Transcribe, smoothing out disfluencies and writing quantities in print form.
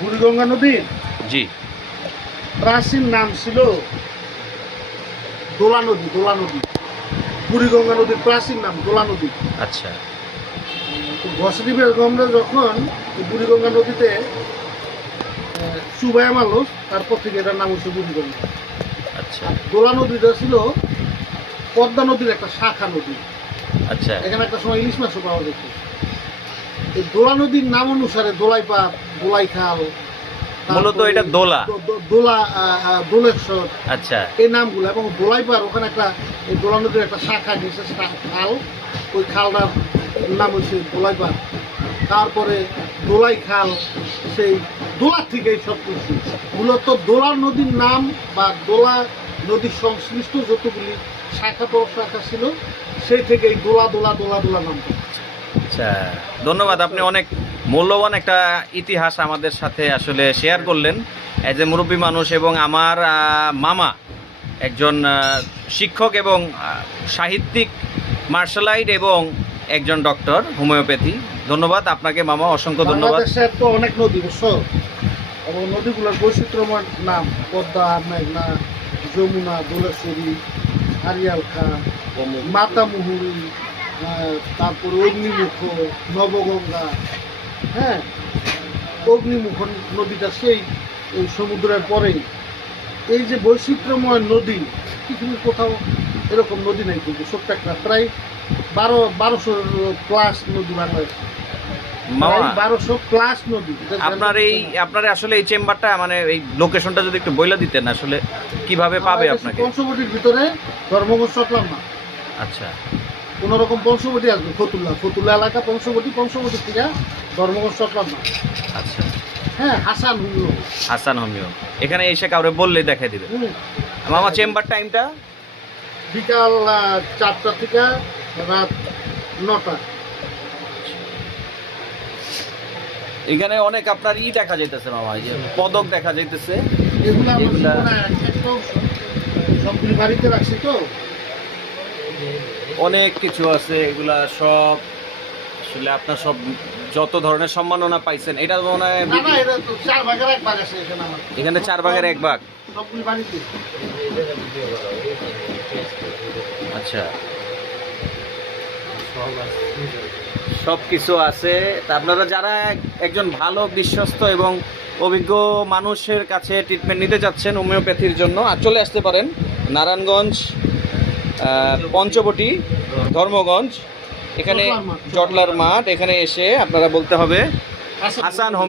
বুড়িগঙ্গা নদীর জি। প্রাচীন নাম ছিল দোলা নদী। দোলা নদী, বুড়িগঙ্গা নদীর প্রাচীন নাম দোলা নদী। আচ্ছা ঘসেটি বেগমরা যখন বুড়িগঙ্গা নদীতে চুবাইয়া মারলো, তারপর থেকে এটার নাম হচ্ছে বুড়িগঙ্গা। আচ্ছা দোলা নদীটা ছিল পদ্মা নদীর একটা শাখা নদী। আচ্ছা এখানে একটা সময় ইলিশ মাছও পাওয়া যেত। এই দোলা নদীর নাম অনুসারে দোলাইপাড়, দোলাইখাল, মূলত এটা দোলা। দোলা, দোলেশ্বর, আচ্ছা এই নামগুলো। এবং দোলাইপাড় ওখানে একটা এই দোলা নদীর একটা শাখা গেছে, সেটা খাল। ওই খালটার নাম হচ্ছে দোলাইপাড়। তারপরে দোলাই খাল, সেই দোলার থেকে এই সব কিছু। মূলত দোলা নদীর নাম বা দোলা নদীর সংশ্লিষ্ট যতগুলি শাখা প্রশাখা ছিল, সেই থেকে এই দোলা দোলা দোলা দোলা নাম। আচ্ছা, ধন্যবাদ। আপনি অনেক মূল্যবান একটা ইতিহাস আমাদের সাথে আসলে শেয়ার করলেন এজ এ মুরব্বী মানুষ, এবং আমার মামা একজন শিক্ষক এবং সাহিত্যিক, মার্শাল আর্ট এবং একজন ডক্টর হোমিওপ্যাথি। ধন্যবাদ আপনাকে মামা, অসংখ্য ধন্যবাদ। বাংলাদেশের তো অনেক নদী, বুঝছো, এবং নদীগুলোর বৈচিত্র্যময় নাম পদ্মা, মেঘনা, যমুনা, দোলেশ্বরী, আরিয়াল খাঁ, মাতামুহুরী, তারপরে অগ্নিমুখ, নবগঙ্গা। হ্যাঁ, অগ্নিমুখ নদীটা সেই ওই সমুদ্রের পরেই। এই যে বৈচিত্র্যময় নদী, পৃথিবীর কোথাও এরকম নদী নেই কিন্তু। ছোট্ট একটা প্রায় 1200 প্লাস নদী বাংলাদেশে। মামা 1200 প্লাস নদী। আপনার আসলে এই চেম্বারটা, মানে এই লোকেশনটা যদি একটু বইলা দিতেন, আসলে কিভাবে পাবে আপনাকে? পঞ্চবটির ভিতরে ধর্মগঞ্জ চটলাম না। আচ্ছা, কোন রকম পঞ্চবটি আসবে, ফতুল্লা এলাকা পঞ্চবটি থেকে ধর্মগঞ্জ চটলাম না। আচ্ছা। হ্যাঁ, হাসান হুমিও। হাসান হোমিও, এখানে এসে কাউরে বললেই দেখাই দিবে। মামা চেম্বার টাইমটা? বিকাল 4টা থেকে রাত 9টা। এখানে অনেক আপনার দেখা যাইতেছে মামা, এই যে পদক দেখা যাইতেছে। এগুলা এগুলা সবগুলি বাড়িতে রাখছি তো। অনেক কিছু আছে, এগুলা সব আসলে আপনার সব যত ধরনের সম্মাননা পাইছেন, এটা মনে হয় না না, এটা তো 4 ভাগের 1 ভাগ আছে এখানে আমার। এখানে 4 ভাগের 1 ভাগ। সবগুলি বাড়িতে। আচ্ছা, সব কিছু আছে। তা আপনারা যারা একজন ভালো বিশ্বস্ত এবং অভিজ্ঞ মানুষের কাছে ট্রিটমেন্ট নিতে যাচ্ছেন হোমিওপ্যাথির জন্য, চলে আসতে পারেন নারায়ণগঞ্জ, পঞ্চবটি, ধর্মগঞ্জ, এখানে জটলার মাঠ। এখানে এসে আপনারা বলতে হবে হাসান